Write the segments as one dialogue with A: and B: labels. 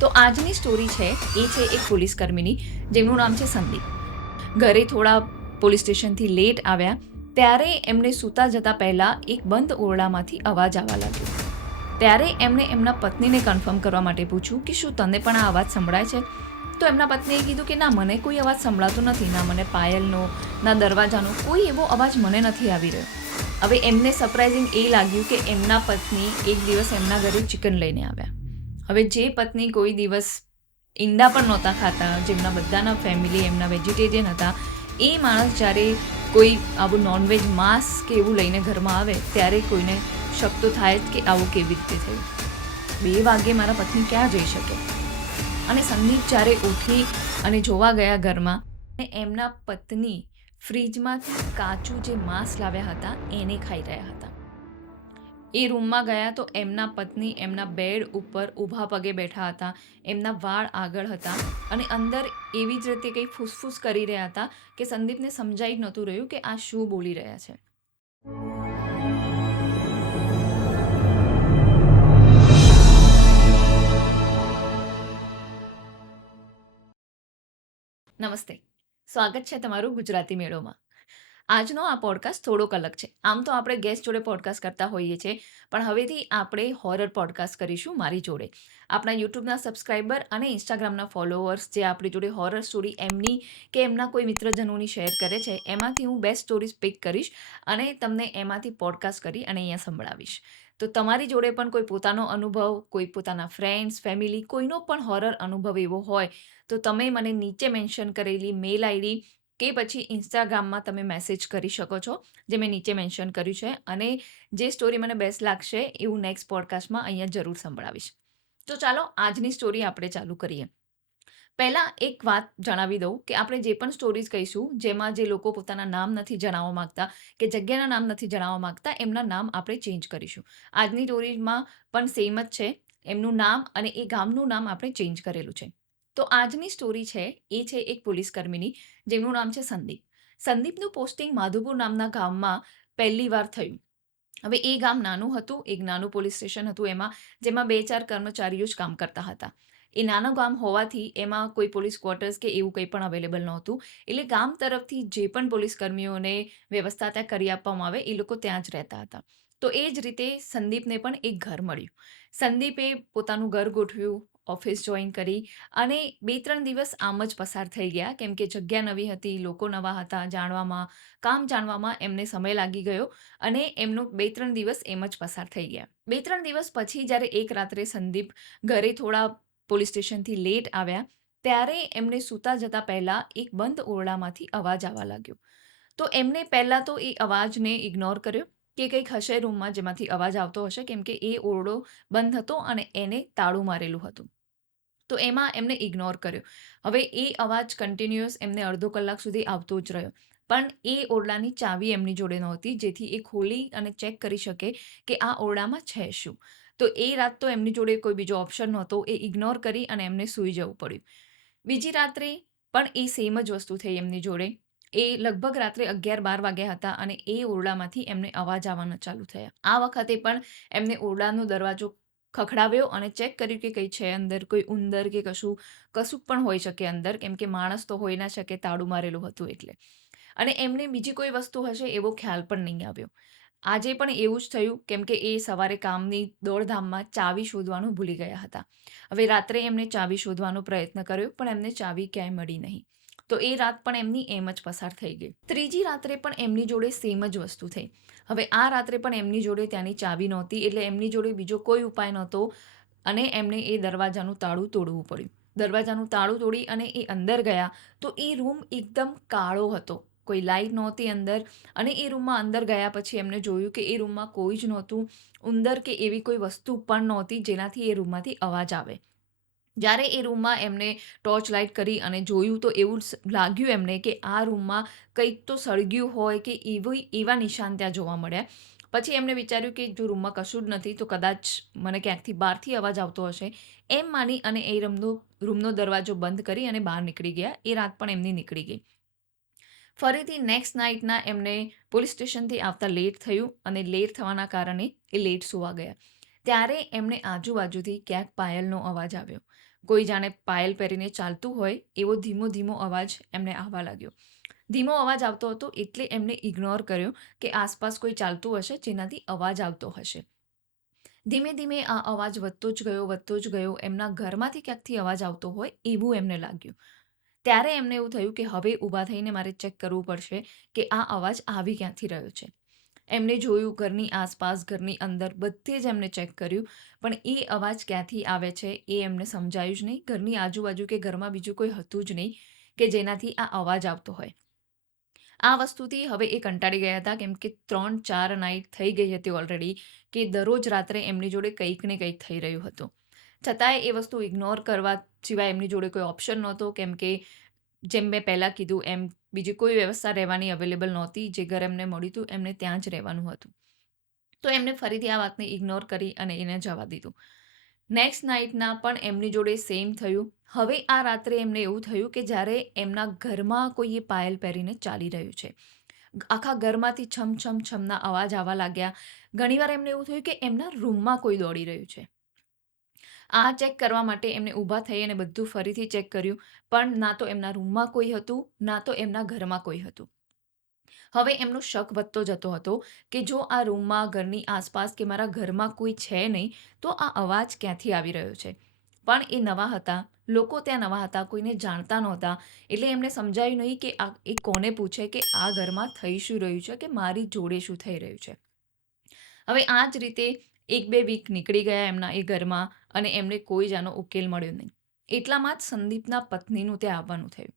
A: તો આજની સ્ટોરી છે, એ છે એક પોલીસ કર્મીની જેમનું નામ છે સંદીપ. ઘરે થોડા પોલીસ સ્ટેશનથી લેટ આવ્યા, ત્યારે એમને સૂતા જતા પહેલાં એક બંધ ઓરડામાંથી અવાજ આવવા લાગ્યો. ત્યારે એમણે એમના પત્નીને કન્ફર્મ કરવા માટે પૂછ્યું કે શું તને પણ આ અવાજ સંભળાય છે? તો એમના પત્નીએ કીધું કે ના, મને કોઈ અવાજ સંભળાતો નથી, ના મને પાયલનો, ના દરવાજાનો, કોઈ એવો અવાજ મને નથી આવી રહ્યો. હવે એમને સરપ્રાઇઝિંગ એ લાગ્યું કે એમના પત્ની એક દિવસ એમના ઘરે ચિકન લઈને આવ્યા. હવે જે પત્ની કોઈ દિવસ ઈંડા પણ નહોતા ખાતા, જેમના બધાના ફેમિલી એમના વેજીટેરિયન હતા, એ માણસ જ્યારે કોઈ આવું નોનવેજ માંસ કે એવું લઈને ઘરમાં આવે, ત્યારે કોઈને શક તો થાય જ કે આવું કેવી રીતે થયું. બે વાગે મારા પત્ની ક્યાં જઈ શકે? અને સંદીપ જ્યારે ઉઠી અને જોવા ગયા ઘરમાં અને એમના પત્ની ફ્રીજમાંથી કાચું જે માંસ લાવ્યા હતા, એને ખાઈ રહ્યા હતા. એ રૂમમાં ગયા તો એમના પત્ની એમના બેડ ઉપર ઊભા પગે બેઠા હતા. એમના વાળ આગળ હતા અને અંદર એવી જ રીતે કંઈ ફૂસફૂસ કરી રહ્યા હતા કે સંદીપને સમજાઈ જ નહોતું રહ્યું કે આ શું બોલી રહ્યા છે. નમસ્તે. સ્વાગત છે તમારું ગુજરાતી મેળોમાં. આજનો આ પોડકાસ્ટ થોડોક અલગ છે. આમ તો આપણે ગેસ્ટ જોડે પોડકાસ્ટ કરતા હોઈએ છીએ, પણ હવેથી આપણે હોરર પોડકાસ્ટ કરીશું મારી જોડે. આપણા યુટ્યુબના સબસ્ક્રાઈબર અને ઇન્સ્ટાગ્રામના ફોલોઅર્સ જે આપણી જોડે હોરર સ્ટોરી એમની કે એમના કોઈ મિત્રજનોની શેર કરે છે, એમાંથી હું બેસ્ટ સ્ટોરીઝ પિક કરીશ અને તમને એમાંથી પોડકાસ્ટ કરી અને અહીંયા સંભળાવીશ. તો તમારી જોડે પણ કોઈ પોતાનો અનુભવ, કોઈ પોતાના ફ્રેન્ડ્સ ફેમિલી કોઈનો પણ હોરર અનુભવ એવો હોય, તો તમે મને નીચે મેન્શન કરેલી મેલ આઈડી કે પછી ઇન્સ્ટાગ્રામમાં તમે મેસેજ કરી શકો છો, જે મેં નીચે મેન્શન કર્યું છે. અને જે સ્ટોરી મને બેસ્ટ લાગશે એવું નેક્સ્ટ પોડકાસ્ટમાં અહીંયા જરૂર સંભળાવીશ. તો ચાલો, આજની સ્ટોરી આપણે ચાલુ કરીએ. પહેલાં એક વાત જણાવી દઉં કે આપણે જે પણ સ્ટોરીઝ કહીશું, જેમાં જે લોકો પોતાના નામ નથી જણાવવા માગતા કે જગ્યાના નામ નથી જણાવવા માંગતા, એમના નામ આપણે ચેન્જ કરીશું. આજની સ્ટોરીમાં પણ સેમ જ છે. એમનું નામ અને એ ગામનું નામ આપણે ચેન્જ કરેલું છે. તો આજની સ્ટોરી છે, એ છે એક પોલીસ કર્મીની જેમનું નામ છે સંદીપ. સંદીપનું પોસ્ટિંગ માધુપુર નામના ગામમાં પહેલી વાર થયું. હવે એ ગામ નાનું હતું, એક નાનું પોલીસ સ્ટેશન હતું એમાં, જેમાં બે ચાર કર્મચારીઓ જ કામ કરતા હતા. એ નાનું ગામ હોવાથી એમાં કોઈ પોલીસ ક્વાર્ટર્સ કે એવું કંઈ પણ અવેલેબલ નહોતું. એટલે ગામ તરફથી જે પણ પોલીસ કર્મીઓને વ્યવસ્થા ત્યાં કરી આપવામાં આવે, એ લોકો ત્યાં જ રહેતા હતા. તો એ જ રીતે સંદીપને પણ એક ઘર મળ્યું. સંદીપે પોતાનું ઘર ગોઠવ્યું ઓફિસ જોઈન કરી અને બે ત્રણ દિવસ આમ જ પસાર થઈ ગયા. કેમ કે જગ્યા નવી હતી, લોકો નવા હતા, જાણવામાં, કામ જાણવામાં એમને સમય લાગી ગયો અને એમનો બે ત્રણ દિવસ એમ જ પસાર થઈ ગયા. બે ત્રણ દિવસ પછી જ્યારે એક રાત્રે સંદીપ ઘરે થોડા પોલીસ સ્ટેશનથી લેટ આવ્યા, ત્યારે એમને સૂતા જતા પહેલાં એક બંધ ઓરડામાંથી અવાજ આવવા લાગ્યો. તો એમને પહેલાં તો એ અવાજને ઇગ્નોર કર્યો કે કંઈક હશે રૂમમાં જેમાંથી અવાજ આવતો હશે, કેમ કે એ ઓરડો બંધ હતો અને એને તાળું મારેલું હતું. તો એમાં એમને ઇગ્નોર કર્યો. હવે એ અવાજ કન્ટિન્યુઅસ એમને અડધો કલાક સુધી આવતો જ રહ્યો. પણ એ ઓરડાની ચાવી એમની જોડે નહોતી, જેથી એ ખોલી અને ચેક કરી શકે કે આ ઓરડામાં છે શું. તો એ રાત તો એમની જોડે કોઈ બીજો ઓપ્શન નહોતો, એ ઇગ્નોર કરી અને એમને સૂઈ જવું પડ્યું. બીજી રાત્રે પણ એ સેમ જ વસ્તુ થઈ એમની જોડે. એ લગભગ રાત્રે અગિયાર બાર વાગ્યા હતા અને એ ઓરડામાંથી એમને અવાજ આવવાના ચાલુ થયા. આ વખતે પણ એમને ઓરડાનો દરવાજો ખખડાવ્યો અને ચેક કર્યું કે કંઈ છે અંદર, કોઈ ઉંદર કે કશું કશું પણ હોઈ શકે અંદર, કેમ કે માણસ તો હોઈ ના શકે તાળું મારેલું હતું એટલે. અને એમને બીજી કોઈ વસ્તુ હશે એવો ખ્યાલ પણ નહીં આવ્યો. આજે પણ એવું જ થયું, કેમ કે એ સવારે કામની દોડધામમાં ચાવી શોધવાનું ભૂલી ગયા હતા. હવે રાત્રે એમને ચાવી શોધવાનો પ્રયત્ન કર્યો, પણ એમને ચાવી ક્યાંય મળી નહીં. તો એ રાત પણ એમની એમ જ પસાર થઈ ગઈ. ત્રીજી રાત્રે પણ એમની જોડે સેમ જ વસ્તુ થઈ. હવે આ રાત્રે પણ એમની જોડે ત્યાંની ચાવી નહોતી એટલે એમની જોડે બીજો કોઈ ઉપાય નહોતો અને એમને એ દરવાજાનું તાળું તોડવું પડ્યું. દરવાજાનું તાળું તોડી અને એ અંદર ગયા તો એ રૂમ એકદમ કાળો હતો. કોઈ લાઈટ નહોતી અંદર અને એ રૂમમાં અંદર ગયા પછી એમને જોયું કે એ રૂમમાં કોઈ જ નહોતું. ઉંદર કે એવી કોઈ વસ્તુ પણ નહોતી જેનાથી એ રૂમમાંથી અવાજ આવે. જ્યારે એ રૂમમાં એમને ટોર્ચ લાઇટ કરી અને જોયું તો એવું લાગ્યું એમને કે આ રૂમમાં કંઈક તો સળગ્યું હોય કે એવી, એવા નિશાન ત્યાં જોવા મળ્યા. પછી એમણે વિચાર્યું કે જો રૂમમાં કશું જ નથી તો કદાચ મને ક્યાંકથી બહારથી અવાજ આવતો હશે. એમ માની અને એ રૂમનો રૂમનો દરવાજો બંધ કરી અને બહાર નીકળી ગયા. એ રાત પણ એમની નીકળી ગઈ. ફરીથી નેક્સ્ટ નાઇટના એમને પોલીસ સ્ટેશનથી આવતા લેટ થયું અને લેટ થવાના કારણે એ લેટ સુવા ગયા. ત્યારે એમને આજુબાજુથી ક્યાંક પાયલનો અવાજ આવ્યો. કોઈ જાણે પાયલ પહેરીને ચાલતું હોય, એવો ધીમો ધીમો અવાજ એમને આવવા લાગ્યો. ધીમો અવાજ આવતો હતો એટલે એમને ઇગ્નોર કર્યો કે આસપાસ કોઈ ચાલતું હશે જેનાથી અવાજ આવતો હશે. ધીમે ધીમે આ અવાજ વધતો જ ગયો, વધતો જ ગયો, એમના ઘરમાંથી ક્યાંકથી અવાજ આવતો હોય એવું એમને લાગ્યું. ત્યારે એમને એવું થયું કે હવે ઊભા થઈને મારે ચેક કરવું પડશે કે આ અવાજ આવી ક્યાંથી રહ્યો છે. એમને જોયું, ઘરની આસપાસ, ઘરની અંદર, બધે જ એમને ચેક કર્યું. પણ એ અવાજ ક્યાંથી આવે છે એ એમને સમજાયું જ નહીં. ઘરની આજુબાજુ કે ઘરમાં બીજું કોઈ હતું જ નહીં કે જેનાથી આ અવાજ આવતો હોય. આ વસ્તુથી હવે એ કંટાળી ગયા હતા કેમ કે ત્રણ ચાર નાઇટ થઈ ગઈ હતી ઓલરેડી કે દરરોજ રાત્રે એમની જોડે કંઈક ને કંઈક થઈ રહ્યું હતું. છતાંય એ વસ્તુ ઇગ્નોર કરવા સિવાય એમની જોડે કોઈ ઓપ્શન નહોતો કેમ કે જેમ મેં પહેલાં કીધું એમ બીજી કોઈ વ્યવસ્થા રહેવાની અવેલેબલ નહોતી, જે ઘર એમને મળ્યું હતું, એમને ત્યાં જ રહેવાનું હતું. તો એમને ફરીથી આ વાતને ઇગ્નોર કરી અને એને જવા દીધું. નેક્સ્ટ નાઇટના પણ એમની જોડે સેમ થયું. હવે આ રાત્રે એમને એવું થયું કે જ્યારે એમના ઘરમાં કોઈએ પાયલ પહેરીને ચાલી રહ્યું છે. આખા ઘરમાંથી છમ છમ છમના અવાજ આવવા લાગ્યા. ઘણીવાર એમને એવું થયું કે એમના રૂમમાં કોઈ દોડી રહ્યું છે. આ ચેક કરવા માટે એમને ઊભા થઈ અને બધું ફરીથી ચેક કર્યું. પણ ના તો એમના રૂમમાં કોઈ હતું, ના તો એમના ઘરમાં કોઈ હતું. હવે એમનો શક વધતો જતો હતો કે જો આ રૂમમાં, ઘરની આસપાસ કે મારા ઘરમાં કોઈ છે નહીં, તો આ અવાજ ક્યાંથી આવી રહ્યો છે? પણ એ નવા હતા. લોકો ત્યાં નવા હતા, કોઈને જાણતા નહોતા. એટલે એમને સમજાયું નહીં કે આ, એ કોને પૂછે કે આ ઘરમાં થઈ શું રહ્યું છે કે મારી જોડે શું થઈ રહ્યું છે? હવે આ જ રીતે એક બે વીક નીકળી ગયા એમના એ ઘરમાં. અને એમને કોઈ જ આનો ઉકેલ મળ્યો નહીં. એટલામાં જ સંદીપના પત્નીનું ત્યાં આવવાનું થયું.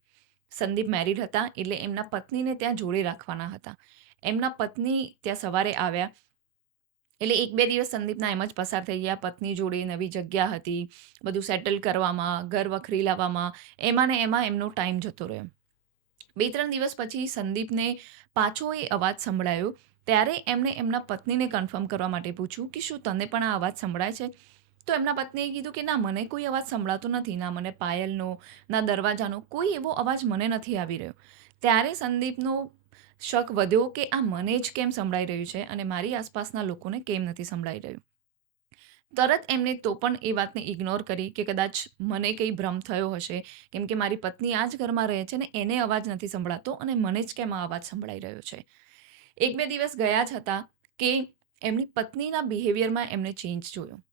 A: સંદીપ મેરિડ હતા એટલે એમના પત્નીને ત્યાં જોડે રાખવાના હતા. એમના પત્ની ત્યાં સવારે આવ્યા. એટલે એક બે દિવસ સંદીપના એમ જ પસાર થઈ ગયા. પત્ની જોડે નવી જગ્યા હતી, બધું સેટલ કરવામાં, ઘર વખરી લાવવામાં એમાં ને એમાં એમનો ટાઈમ જતો રહ્યો. બે ત્રણ દિવસ પછી સંદીપને પાછો એ અવાજ સંભળાયો. ત્યારે એમણે એમના પત્નીને કન્ફર્મ કરવા માટે પૂછ્યું કે શું તને પણ આ અવાજ સંભળાય છે? તો એમના પત્નીએ કીધું કે, ના, મને કોઈ અવાજ સંભળાતો નથી, ના, મને પાયલનો, ના, દરવાજાનો કોઈ એવો અવાજ મને નથી આવી રહ્યો. ત્યારે સંદીપનો શક વધ્યો કે, આ મને જ કેમ સંભળાઈ રહ્યું છે અને મારી આસપાસના લોકોને કેમ નથી સંભળાઈ રહ્યું? તરત એમને તો પણ એ વાતને ઇગ્નોર કરી કે, કદાચ મને કંઈ ભ્રમ થયો હશે, કેમ કે મારી પત્ની આ જ ઘરમાં રહે છે ને એને અવાજ નથી સંભળાતો અને મને જ કેમ આ અવાજ સંભળાઈ રહ્યો છે? એક બે દિવસ ગયા જ હતા કે એમની પત્નીના બિહેવિયરમાં એમને ચેન્જ જોયો.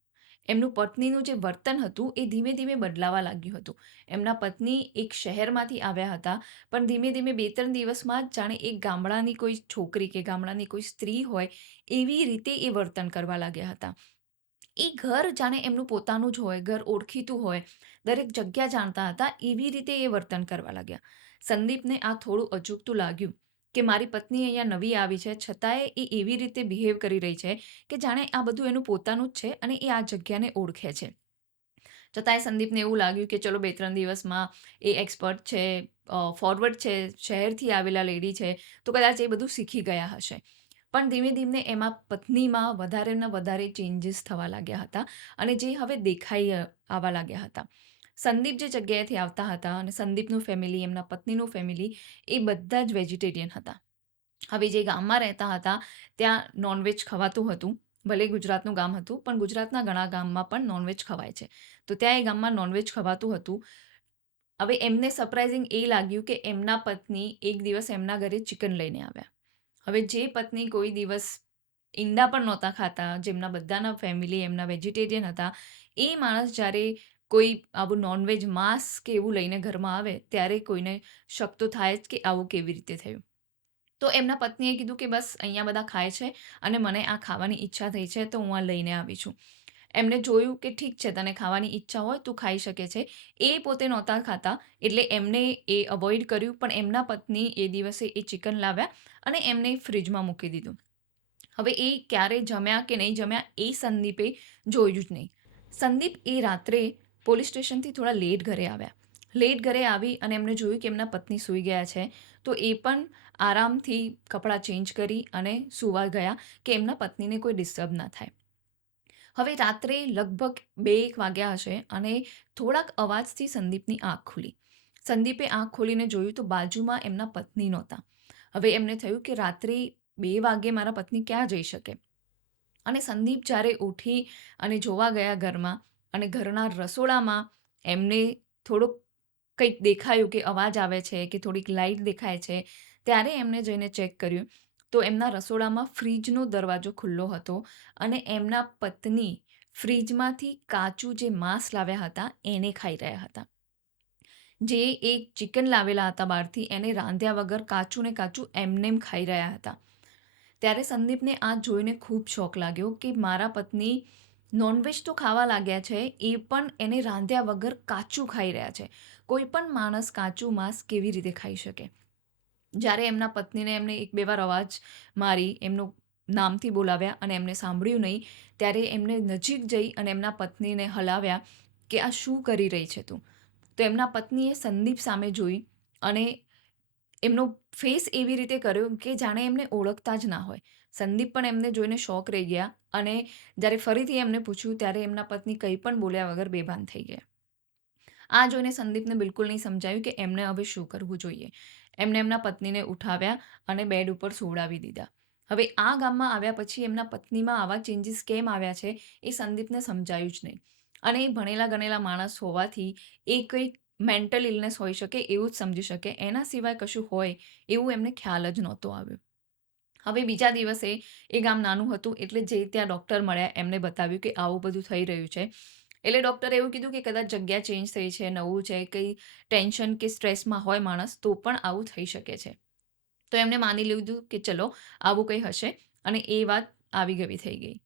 A: એમનું પત્નીનું જે વર્તન હતું એ ધીમે ધીમે બદલાવા લાગ્યું હતું. એમના પત્ની એક શહેરમાંથી આવ્યા હતા, પણ ધીમે ધીમે બે ત્રણ દિવસમાં જાણે એક ગામડાની કોઈ છોકરી કે ગામડાની કોઈ સ્ત્રી હોય એવી રીતે એ વર્તન કરવા લાગ્યા હતા. એ ઘર જાણે એમનું પોતાનું જ હોય, ઘર ઓળખીતું હોય, દરેક જગ્યા જાણતા હતા એવી રીતે એ વર્તન કરવા લાગ્યા. સંદીપને આ થોડું અચૂકતું લાગ્યું. કે મારી પત્ની અહીંયા નવી આવી છે. છતાંય એ એવી રીતે બિહેવ કરી રહી છે કે જાણે આ બધું એનું પોતાનું જ છે અને એ આ જગ્યાને ઓળખે છે. છતાંય સંદીપને એવું લાગ્યું કે ચલો બે ત્રણ દિવસમાં એ એક્સપર્ટ છે ફોરવર્ડ છે, શહેરથી આવેલા લેડી છે, તો કદાચ એ બધું શીખી ગયા હશે. પણ ધીમે ધીમે એમાં પત્નીમાં વધારે ને વધારે ચેન્જીસ થવા લાગ્યા હતા અને જે હવે દેખાઈ આવવા લાગ્યા હતા. સંદીપ જે જગ્યાએથી આવતા હતા અને સંદીપનું ફેમિલી એમના પત્નીનું ફેમિલી એ બધા જ વેજીટેરિયન હતા. હવે જે ગામમાં રહેતા હતા, ત્યાં નોનવેજ ખવાતું હતું. ભલે ગુજરાતનું ગામ હતું, પણ ગુજરાતના ઘણા ગામમાં પણ નોનવેજ ખવાય છે. તો ત્યાં એ ગામમાં નોનવેજ ખવાતું હતું. હવે એમને સરપ્રાઇઝિંગ એ લાગ્યું કે એમના પત્ની એક દિવસ એમના ઘરે ચિકન લઈને આવ્યા. હવે જે પત્ની કોઈ દિવસ ઈંડા પણ નહોતા ખાતા, જેમના બધાના ફેમિલી એમના વેજીટેરિયન હતા, એ માણસ જ્યારે કોઈ આવું નોનવેજ માંસ કે એવું લઈને ઘરમાં આવે, ત્યારે કોઈને શક તો થાય જ કે આવું કેવી રીતે થયું. તો એમના પત્નીએ કીધું કે બસ અહીંયા બધા ખાય છે અને મને આ ખાવાની ઈચ્છા થઈ છે, તો હું આ લઈને આવી છું. એમને જોયું કે ઠીક છે, તને ખાવાની ઈચ્છા હોય, તું ખાઈ શકે છે. એ પોતે નહોતા ખાતા, એટલે એમને એ અવોઇડ કર્યું, પણ એમના પત્ની એ દિવસે એ ચિકન લાવ્યા અને એમને ફ્રીજમાં મૂકી દીધું. હવે એ ક્યારે જમ્યા કે નહીં જમ્યા એ સંદીપે જોયું જ નહીં. સંદીપ એ રાત્રે પોલીસ સ્ટેશનથી થોડા લેટ ઘરે આવ્યા. લેટ ઘરે આવી અને એમણે જોયું કે એમના પત્ની સૂઈ ગયા છે, તો એ પણ આરામથી કપડાં ચેન્જ કરી અને સૂવા ગયા કે એમના પત્નીને કોઈ ડિસ્ટર્બ ના થાય. હવે રાત્રે લગભગ બે એક વાગ્યા હશે અને થોડાક અવાજથી સંદીપની આંખ ખુલી. સંદીપે આંખ ખોલીને જોયું તો બાજુમાં એમના પત્ની નહોતા. હવે એમને થયું કે રાત્રે બે વાગે મારા પત્ની ક્યાં જઈ શકે? અને સંદીપ જ્યારે ઉઠી અને જોવા ગયા ઘરમાં અને ઘરના રસોડામાં એમને થોડુંક કંઈક દેખાયું કે અવાજ આવે છે, કે થોડીક લાઈટ દેખાય છે, ત્યારે એમણે જઈને ચેક કર્યું. તો એમના રસોડામાં ફ્રીજનો દરવાજો ખુલ્લો હતો અને એમના પત્ની ફ્રીજમાંથી કાચું જે માંસ લાવ્યા હતા, એને ખાઈ રહ્યા હતા. જે એક ચિકન લાવેલા હતા બહારથી, એને રાંધ્યા વગર કાચું ને કાચું એમનેમ ખાઈ રહ્યા હતા. ત્યારે સંદીપને આ જોઈને ખૂબ શોખ લાગ્યો કે મારા પત્ની નોનવેજ તો ખાવા લાગ્યા છે, એ પણ એને રાંધ્યા વગર કાચું ખાઈ રહ્યા છે. કોઈ પણ માણસ કાચું માંસ કેવી રીતે ખાઈ શકે? જ્યારે એમના પત્નીને એમને એક બે વાર અવાજ મારી, એમનું નામથી બોલાવ્યા અને એમને સાંભળ્યું નહીં, ત્યારે એમને નજીક જઈ અને એમના પત્નીને હલાવ્યા કે આ શું કરી રહી છે તું? તો એમના પત્નીએ સંદીપ સામે જોઈ અને એમનો ફેસ એવી રીતે કર્યો કે જાણે એમને ઓળખતા જ ના હોય. સંદીપ પણ એમને જોઈને શોક રહી ગયા અને જ્યારે ફરીથી એમને પૂછ્યું, ત્યારે એમના પત્ની કંઈ પણ બોલ્યા વગર બેભાન થઈ ગયા. આ જોઈને સંદીપને બિલકુલ નહીં સમજાયું કે એમને હવે શું કરવું જોઈએ. એમને એમના પત્નીને ઉઠાવ્યા અને બેડ ઉપર સોડાવી દીધા. હવે આ ગામમાં આવ્યા પછી એમના પત્નીમાં આવા ચેન્જીસ કેમ આવ્યા છે એ સંદીપને સમજાયું જ નહીં. અને એ ભણેલા ગણેલા માણસ હોવાથી એ કંઈક મેન્ટલ ઇલનેસ હોઈ શકે એવું જ સમજી શકે. એના સિવાય કશું હોય એવું એમને ખ્યાલ જ નહોતો આવ્યો. હવે બીજા દિવસે એ ગામ નાનું હતું એટલે જે ત્યાં ડૉક્ટર મળ્યા, એમને બતાવ્યું કે આવું બધું થઈ રહ્યું છે. એટલે ડૉક્ટરે એવું કીધું કે કદાચ જગ્યા ચેન્જ થઈ છે, નવું છે, કંઈ ટેન્શન કે સ્ટ્રેસમાં હોય માણસ, તો પણ આવું થઈ શકે છે. તો એમને માની લીધું કે ચલો, આવું કંઈ હશે અને એ વાત આવી ગઈ થઈ ગઈ.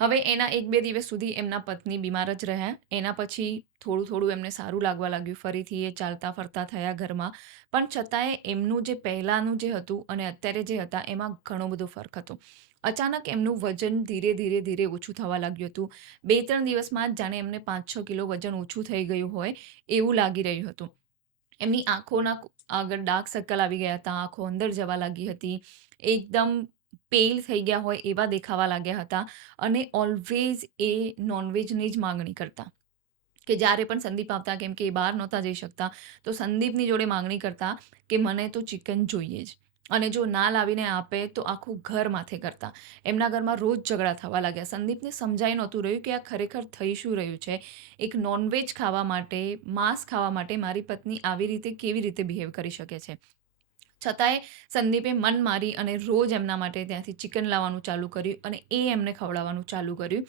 A: હવે એના એક બે દિવસ સુધી એમના પત્ની બીમાર જ રહ્યા. એના પછી થોડું થોડું એમને સારું લાગવા લાગ્યું. ફરીથી એ ચાલતા ફરતા થયા ઘરમાં. પણ છતાંય એમનું જે પહેલાંનું જે હતું અને અત્યારે જે હતા, એમાં ઘણો બધો ફરક હતો. અચાનક એમનું વજન ધીરે ધીરે ધીરે ઓછું થવા લાગ્યું હતું. બે ત્રણ દિવસમાં જ જાણે એમને પાંચ છ કિલો વજન ઓછું થઈ ગયું હોય એવું લાગી રહ્યું હતું. એમની આંખોના આગળ ડાર્ક સર્કલ આવી ગયા હતા. આંખો અંદર જવા લાગી હતી. એકદમ પેલ થઈ ગયા હોય એવા દેખાવા લાગ્યા હતા અને ઓલવેઝ એ નોનવેજની જ માગણી કરતા. કે જ્યારે પણ સંદીપ આવતા, કેમ કે એ બહાર નહોતા જઈ શકતા, તો સંદીપની જોડે માંગણી કરતા કે મને તો ચિકન જોઈએ જ. અને જો ના લાવીને આપે તો આખું ઘર માથે કરતા. એમના ઘરમાં રોજ ઝઘડા થવા લાગ્યા. સંદીપને સમજાઈ નહોતું રહ્યું કે આ ખરેખર થઈ શું રહ્યું છે. એક નોનવેજ ખાવા માટે, માંસ ખાવા માટે મારી પત્ની આવી રીતે કેવી રીતે બિહેવ કરી શકે છે. છતાંય સંદીપે મન મારી અને રોજ એમના માટે ત્યાંથી ચિકન લાવવાનું ચાલુ કર્યું અને એ એમને ખવડાવવાનું ચાલુ કર્યું.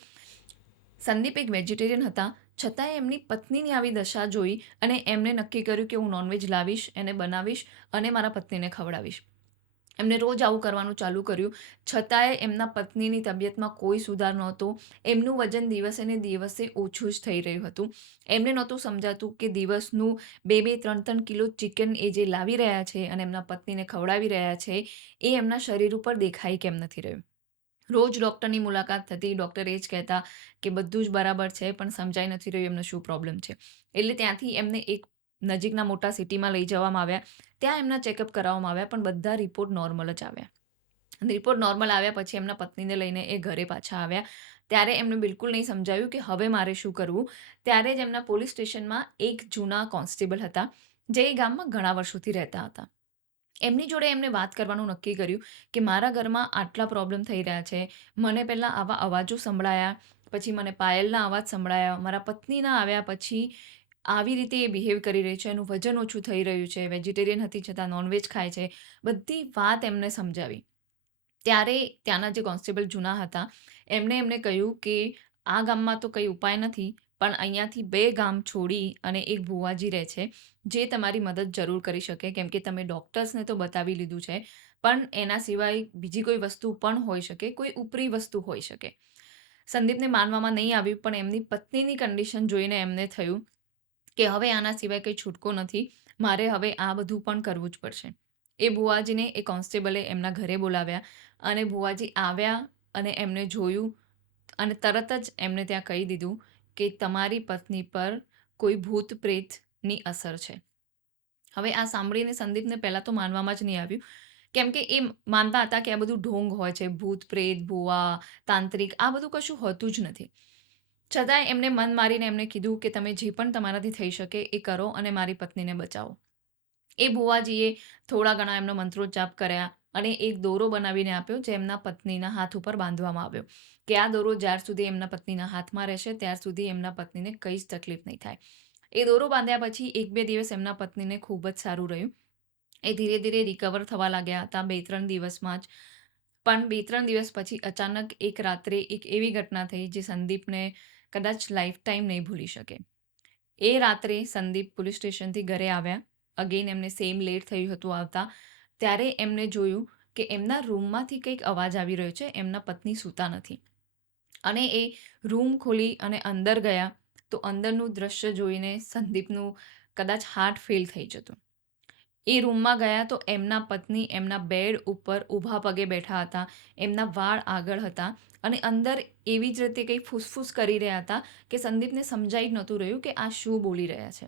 A: સંદીપ એક વેજીટેરિયન હતા. છતાંય એમની પત્નીની આવી દશા જોઈ અને એમને નક્કી કર્યું કે હું નોનવેજ લાવીશ, એને બનાવીશ અને મારા પત્નીને ખવડાવીશ. એમને રોજ આવું કરવાનું ચાલુ કર્યું. છતાંય એમના પત્નીની તબિયતમાં કોઈ સુધાર નહોતો. એમનું વજન દિવસે ને દિવસે ઓછું જ થઈ રહ્યું હતું. એમને નહોતું સમજાતું કે દિવસનું બે બે, ત્રણ ત્રણ કિલો ચિકન એ જે લાવી રહ્યા છે અને એમના પત્નીને ખવડાવી રહ્યા છે, એ એમના શરીર ઉપર દેખાઈ કેમ નથી રહ્યું. રોજ ડૉક્ટરની મુલાકાત થતી ડૉક્ટર એ જ કહેતા કે બધું જ બરાબર છે, પણ સમજાઈ નથી રહ્યું એમને શું પ્રોબ્લેમ છે. એટલે ત્યાંથી એમને એક નજીકના મોટા સિટીમાં લઈ જવામાં આવ્યા. ત્યાં એમના ચેકઅપ કરાવવામાં આવ્યા, પણ બધા રિપોર્ટ નોર્મલ જ આવ્યા. રિપોર્ટ નોર્મલ આવ્યા પછી એમના પત્નીને લઈને એ ઘરે પાછા આવ્યા. ત્યારે એમને બિલકુલ નહીં સમજાયું કે હવે મારે શું કરવું. ત્યારે જ એમના પોલીસ સ્ટેશનમાં એક જૂના કોન્સ્ટેબલ હતા, જે એ ગામમાં ઘણા વર્ષોથી રહેતા હતા. એમની જોડે એમને વાત કરવાનું નક્કી કર્યું કે મારા ઘરમાં આટલા પ્રોબ્લેમ થઈ રહ્યા છે. મને પહેલાં આવા અવાજો સંભળાયા, પછી મને પાયલના અવાજ સંભળાયા, મારા પત્નીના આવ્યા પછી આવી રીતે એ બિહેવ કરી રહી છે, એનું વજન ઓછું થઈ રહ્યું છે વેજીટેરિયન હતી છતાં નોનવેજ ખાય છે, બધી વાત એમને સમજાવી. ત્યારે ત્યાંના જે કોન્સ્ટેબલ જૂના હતા એમણે એમને કહ્યું કે આ ગામમાં તો કંઈ ઉપાય નથી, પણ અહીંયાથી બે ગામ છોડી અને એક ભુવાજી રહે છે, જે તમારી મદદ જરૂર કરી શકે, કેમ કે તમે ડૉક્ટર્સને તો બતાવી લીધું છે, પણ એના સિવાય બીજી કોઈ વસ્તુ પણ હોઈ શકે, કોઈ ઉપરી વસ્તુ હોઈ શકે. સંદીપને માનવામાં નહીં આવ્યું, પણ એમની પત્નીની કન્ડિશન જોઈને એમને થયું કે હવે આના સિવાય કંઈ છૂટકો નથી, મારે હવે આ બધું પણ કરવું જ પડશે. એ ભુવાજીને એ કોન્સ્ટેબલે એમના ઘરે બોલાવ્યા અને ભુવાજી આવ્યા અને એમને જોયું અને તરત જ એમને ત્યાં કહી દીધું કે તમારી પત્ની પર કોઈ ભૂત પ્રેતની અસર છે. હવે આ સાંભળીને સંદીપને પહેલાં તો માનવામાં જ નહીં આવ્યું. કેમ કે એ માનતા હતા કે આ બધું ઢોંગ હોય છે, ભૂત પ્રેત, ભુવા, તાંત્રિક, આ બધું કશું હોતું જ નથી. છતાંય એમને મન મારીને એમને કીધું કે તમે જે પણ તમારાથી થઈ શકે એ કરો અને મારી પત્નીને બચાવો એ ભુવાજીએ થોડા ઘણા એમનો મંત્રોચ્ચાપ કર્યા અને એક દોરો બનાવીને આપ્યો જે એમના પત્નીના હાથ ઉપર બાંધવામાં આવ્યો કે આ દોરો જ્યાર સુધી એમના પત્નીના હાથમાં રહેશે, ત્યાર સુધી એમના પત્નીને કંઈ જ તકલીફ નહીં થાય એ દોરો બાંધ્યા પછી 1-2 દિવસ એમના પત્નીને ખૂબ જ સારું રહ્યું. એ ધીરે ધીરે રિકવર થવા લાગ્યા હતા 2-3 દિવસમાં જ. પણ 2-3 દિવસ પછી અચાનક એક રાત્રે એક એવી ઘટના થઈ જે સંદીપને કદાચ લાઈફટાઈમ નહીં ભૂલી શકે. એ રાત્રે સંદીપ પોલીસ સ્ટેશનથી ઘરે આવ્યા. અગેન એમને સેમ લેટ થયું હતું આવતા. ત્યારે એમને જોયું કે એમના રૂમમાંથી કંઈક અવાજ આવી રહ્યો છે. એમના પત્ની સૂતા નથી. અને એ રૂમ ખોલી અને અંદર ગયા તો અંદરનું દ્રશ્ય જોઈને સંદીપનું કદાચ હાર્ટ ફેલ થઈ જતું. એ રૂમમાં ગયા તો એમના પત્ની એમના બેડ ઉપર ઊભા પગે બેઠા હતા. એમના વાળ આગળ હતા અને અંદર એવી જ રીતે કંઈ ફૂસફૂસ કરી રહ્યા હતા કે સંદીપને સમજાઈ જ નહોતું રહ્યું કે આ શું બોલી રહ્યા છે.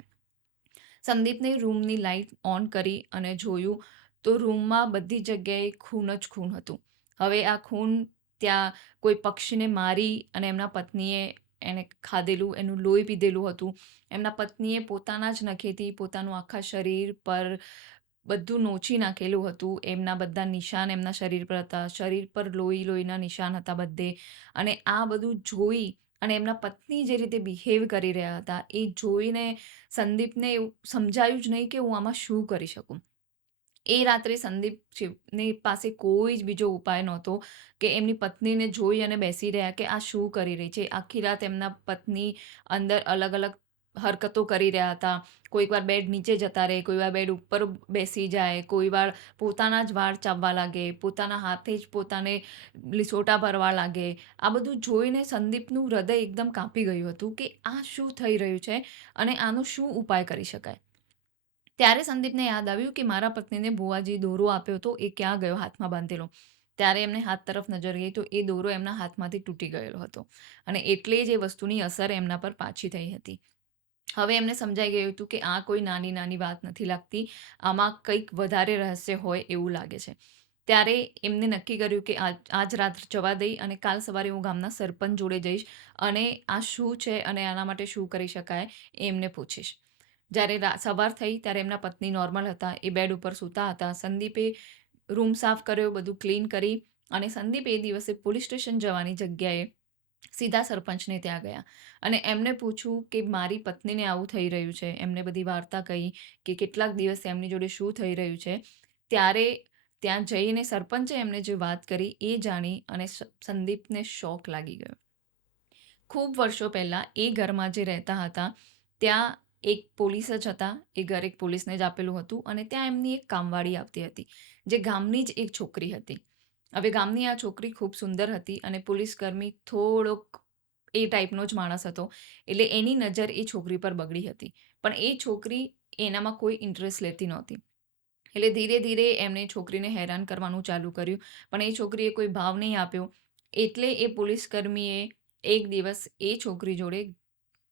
A: સંદીપને રૂમની લાઈટ ઓન કરી અને જોયું તો રૂમમાં બધી જગ્યાએ ખૂન જ ખૂન હતું. હવે આ ખૂન ત્યાં કોઈ પક્ષીને મારી અને એમના પત્નીએ એને ખાધેલું, એનું લોહી પીધેલું હતું. એમના પત્નીએ પોતાના જ નખેથી પોતાનું આખા શરીર પર બધું નોચી નાખેલું હતું. એમના બધા નિશાન એમના શરીર પર હતા. શરીર પર લોહી-લોહીના નિશાન હતા બધે અને આ બધું જોઈ અને એમના પત્ની જે રીતે બિહેવ કરી રહ્યા હતા, એ જોઈને સંદીપને એવું સમજાયું જ નહીં કે હું આમાં શું કરી શકું. એ રાત્રે સંદીપ ચીવની પાસે કોઈ જ બીજો ઉપાય નહોતો કે એમની પત્નીને જોઈ અને બેસી રહ્યા કે આ શું કરી રહી છે. આખી રાત એમના પત્ની અંદર અલગ-અલગ હરકતો કરી રહ્યા હતા. કોઈક વાર બેડ નીચે જતા રહે, કોઈ વાર બેડ ઉપર બેસી જાય, કોઈ વાર પોતાના જ વાળ ચાવવા લાગે, પોતાના હાથે જ પોતાને લીસોટા ભરવા લાગે. આ બધું જોઈને સંદીપનું હૃદય એકદમ કાપી ગયું હતું કે આ શું થઈ રહ્યું છે અને આનો શું ઉપાય કરી શકાય. ત્યારે સંદીપને યાદ આવ્યું કે મારા પત્નીને ભુવાજી દોરો આપ્યો હતો, એ ક્યાં ગયો હાથમાં બાંધેલો. ત્યારે એમને હાથ તરફ નજર ગઈ તો એ દોરો એમના હાથમાંથી તૂટી ગયેલો હતો અને એટલે જ એ વસ્તુની અસર એમના પર પાછી થઈ હતી. હવે એમને સમજાઈ ગયું હતું કે આ કોઈ નાની-નાની વાત નથી લાગતી. આમાં કંઈક વધારે રહસ્ય હોય એવું લાગે છે. ત્યારે એમને નક્કી કર્યું કે આજ રાત જવા દઈ અને કાલ સવારે હું ગામના સરપંચ જોડે જઈશ અને આ શું છે અને આના માટે શું કરી શકાય એમને પૂછીશ. જ્યારે સવાર થઈ ત્યારે એમના પત્ની નોર્મલ હતા. એ બેડ ઉપર સૂતા હતા. સંદીપે રૂમ સાફ કર્યો, બધું ક્લીન કરી અને સંદીપ એ દિવસે પોલીસ સ્ટેશન જવાની જગ્યાએ સીધા સરપંચને ત્યાં ગયા અને એમને પૂછ્યું કે મારી પત્નીને આવું થઈ રહ્યું છે. એમને બધી વાર્તા કહી કે કેટલાક દિવસ એમની જોડે શું થઈ રહ્યું છે. ત્યારે ત્યાં જઈને સરપંચે એમને જે વાત કરી એ જાણી અને સંદીપને શોક લાગી ગયો. ખૂબ વર્ષો પહેલાં એ ઘરમાં જે રહેતા હતા, ત્યાં એક પોલીસ જ હતા. એ ઘર એક પોલીસને જ આપેલું હતું અને ત્યાં એમની એક કામવાળી આવતી હતી, જે ગામની જ એક છોકરી હતી. હવે ગામની આ છોકરી ખૂબ સુંદર હતી અને પોલીસકર્મી થોડોક એ ટાઈપનો જ માણસ હતો. એટલે એની નજર એ છોકરી પર બગડી હતી. પણ એ છોકરી એનામાં કોઈ ઇન્ટરેસ્ટ લેતી નહોતી. એટલે ધીરે-ધીરે એમણે છોકરીને હેરાન કરવાનું ચાલુ કર્યું. પણ એ છોકરીએ કોઈ ભાવ નહીં આપ્યો. એટલે એ પોલીસકર્મીએ એક દિવસ એ છોકરી જોડે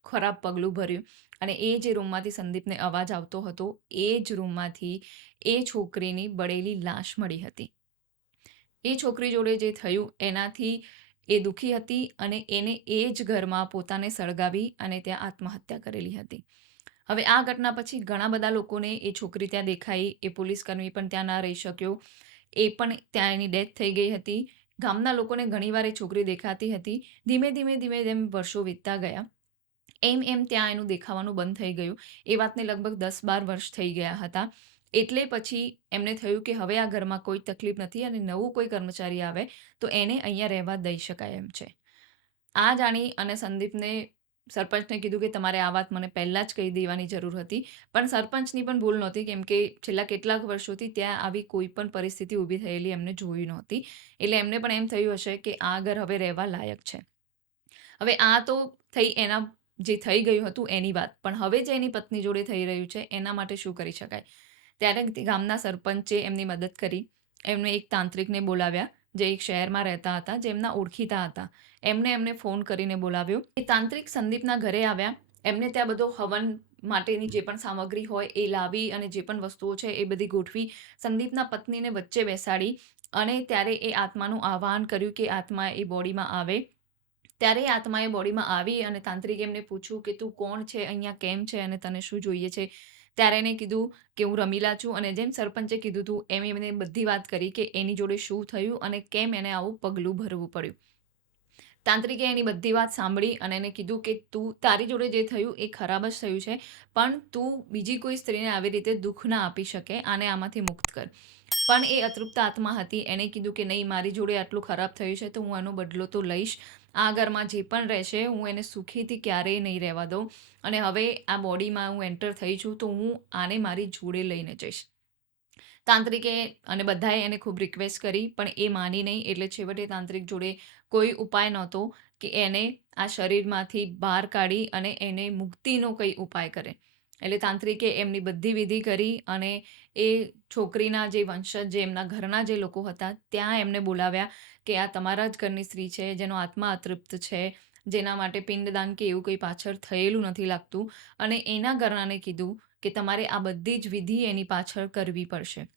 A: ખરાબ પગલું ભર્યું અને એ જે રૂમમાંથી સંદીપને અવાજ આવતો હતો, એ જ રૂમમાંથી એ છોકરીની બળેલી લાશ મળી હતી. એ છોકરી જોડે જે થયું એનાથી એ દુઃખી હતી અને એને એ જ ઘરમાં પોતાને સળગાવી અને ત્યાં આત્મહત્યા કરેલી હતી. હવે આ ઘટના પછી ઘણા બધા લોકોને એ છોકરી ત્યાં દેખાઈ. એ પોલીસકર્મી પણ ત્યાં ના રહી શક્યો. એ પણ ત્યાં એની ડેથ થઈ ગઈ હતી. ગામના લોકોને ઘણીવાર એ છોકરી દેખાતી હતી. ધીમે, ધીમે, ધીમે ધીમે વર્ષો વીતતા ગયા, એમ, એમ ત્યાં એનું દેખાવાનું બંધ થઈ ગયું. એ વાતને લગભગ દસ બાર વર્ષ થઈ ગયા હતા. એટલે પછી એમને થયું કે હવે આ ઘરમાં કોઈ તકલીફ નથી અને નવું કોઈ કર્મચારી આવે તો એને અહીંયા રહેવા દઈ શકાય એમ છે. આ જાણી અને સંદીપને સરપંચને કીધું કે તમારે આ વાત મને પહેલાં જ કહી દેવાની જરૂર હતી. પણ સરપંચની પણ ભૂલ નહોતી કેમ કે છેલ્લા કેટલાક વર્ષોથી ત્યાં આવી કોઈ પણ પરિસ્થિતિ ઊભી થયેલી એમને જોઈ નહોતી. એટલે એમને પણ એમ થયું હશે કે આ ઘર હવે રહેવા લાયક છે. હવે આ તો થઈ એના જે થઈ ગયું હતું એની વાત. પણ હવે જે એની પત્ની જોડે થઈ રહ્યું છે એના માટે શું કરી શકાય? ત્યારે ગામના સરપંચે એમની મદદ કરી. એમને એક તાંત્રિકને બોલાવ્યા, જે એક શહેરમાં રહેતા હતા, જે એમના ઓળખીતા હતા. એમણે એમને ફોન કરીને બોલાવ્યો. એ તાંત્રિક સંદીપના ઘરે આવ્યા. એમને ત્યાં બધો હવન માટેની જે પણ સામગ્રી હોય એ લાવી અને જે પણ વસ્તુઓ છે એ બધી ગોઠવી. સંદીપના પત્નીને વચ્ચે બેસાડી અને ત્યારે એ આત્માનું આહ્વાન કર્યું કે આત્મા એ બોડીમાં આવે. ત્યારે આત્માએ બોડીમાં આવી અને તાંત્રિકે એમને પૂછ્યું કે, તું કોણ છે? અહીંયા કેમ છે? અને તને શું જોઈએ છે? ત્યારે એને કીધું કે, હું રમીલા છું અને જેમ સરપંચે કીધું હતું એમ એમને બધી વાત કરી કે, એની જોડે શું થયું અને કેમ એને આવું પગલું ભરવું પડ્યું. તાંત્રિકે એની બધી વાત સાંભળી અને એને કીધું કે, તું, તારી જોડે જે થયું એ ખરાબ જ થયું છે, પણ તું બીજી કોઈ સ્ત્રીને આવી રીતે દુઃખ ના આપી શકે, આને આમાંથી મુક્ત કર પણ એ અતૃપ્ત આત્મા હતી એણે કીધું કે, નહીં, મારી જોડે આટલું ખરાબ થયું છે, તો હું આનો બદલો તો લઈશ આ ઘરમાં જે પણ રહેશે, હું એને સુખીથી ક્યારેય નહીં રહેવા દઉં. અને હવે આ બોડીમાં હું એન્ટર થઈ છું, તો હું આને મારી જોડે લઈને જઈશ. તાંત્રિકે અને બધાએ એને ખૂબ રિક્વેસ્ટ કરી, પણ એ માની નહીં. એટલે છેવટે તાંત્રિક જોડે કોઈ ઉપાય નહોતો કે એને આ શરીરમાંથી બહાર કાઢી અને એને મુક્તિનો કંઈ ઉપાય કરે. એટલે તાંત્રિકે એમની બધી વિધિ કરી અને એ છોકરીના જે વંશજ, જે એમના ઘરના જે લોકો હતા, ત્યાં એમને બોલાવ્યા કે આ તમારા જ ઘરની સ્ત્રી છે, જેનો આત્મા અતૃપ્ત છે, જેના માટે પિંડદાન કે એવું કંઈ પાછળ થયેલું નથી લાગતું. અને એના ઘરનાને કીધું કે તમારે આ બધી જ વિધિ એની પાછળ કરવી પડશે.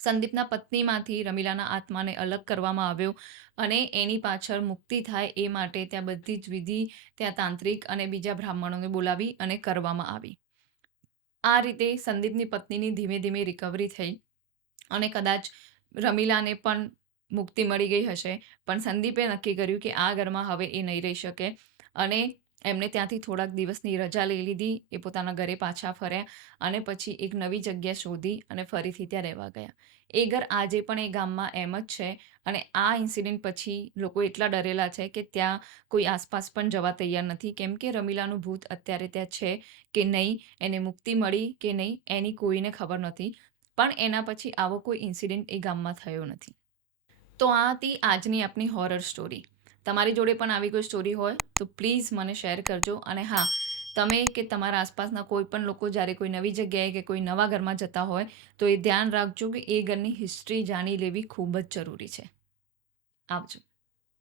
A: સંદીપના પત્નીમાંથી રમીલાના આત્માને અલગ કરવામાં આવ્યો અને એની પાછળ મુક્તિ થાય એ માટે ત્યાં બધી જ વિધિ ત્યાં તાંત્રિક અને બીજા બ્રાહ્મણોને બોલાવી અને કરવામાં આવી. આ રીતે સંદીપની પત્નીની ધીમે ધીમે રિકવરી થઈ અને કદાચ રમીલાને પણ મુક્તિ મળી ગઈ હશે. પણ સંદીપે નક્કી કર્યું કે આ ઘરમાં હવે એ નહીં રહી શકે અને એમણે ત્યાંથી થોડાક દિવસની રજા લઈ લીધી, એ પોતાના ઘરે પાછા ફર્યા અને પછી એક નવી જગ્યા શોધી અને ફરીથી ત્યાં રહેવા ગયા. એ ઘર આજે પણ એ ગામમાં એમ જ છે. અને આ ઇન્સિડન્ટ પછી લોકો એટલા ડરેલા છે કે ત્યાં કોઈ આસપાસ પણ જવા તૈયાર નથી. કેમ કે રમીલાનું ભૂત અત્યારે ત્યાં છે કે નહીં, એને મુક્તિ મળી કે નહીં, એની કોઈને ખબર નથી. પણ એના પછી આવો કોઈ ઇન્સિડન્ટ એ ગામમાં થયો નથી. તો આ હતી આજની આપની હોરર સ્ટોરી તમારી જોડે પણ આવી કોઈ સ્ટોરી હોય તો પ્લીઝ મને શેર કરજો. અને હા તમે કે તમારા આસપાસના કોઈ પણ લોકો જ્યારે કોઈ નવી જગ્યાએ કે કોઈ નવા ઘરમાં જતા હોય, તો એ ધ્યાન રાખજો કે એ ઘરની હિસ્ટ્રી જાણી લેવી ખૂબ જ જરૂરી છે. આવજો.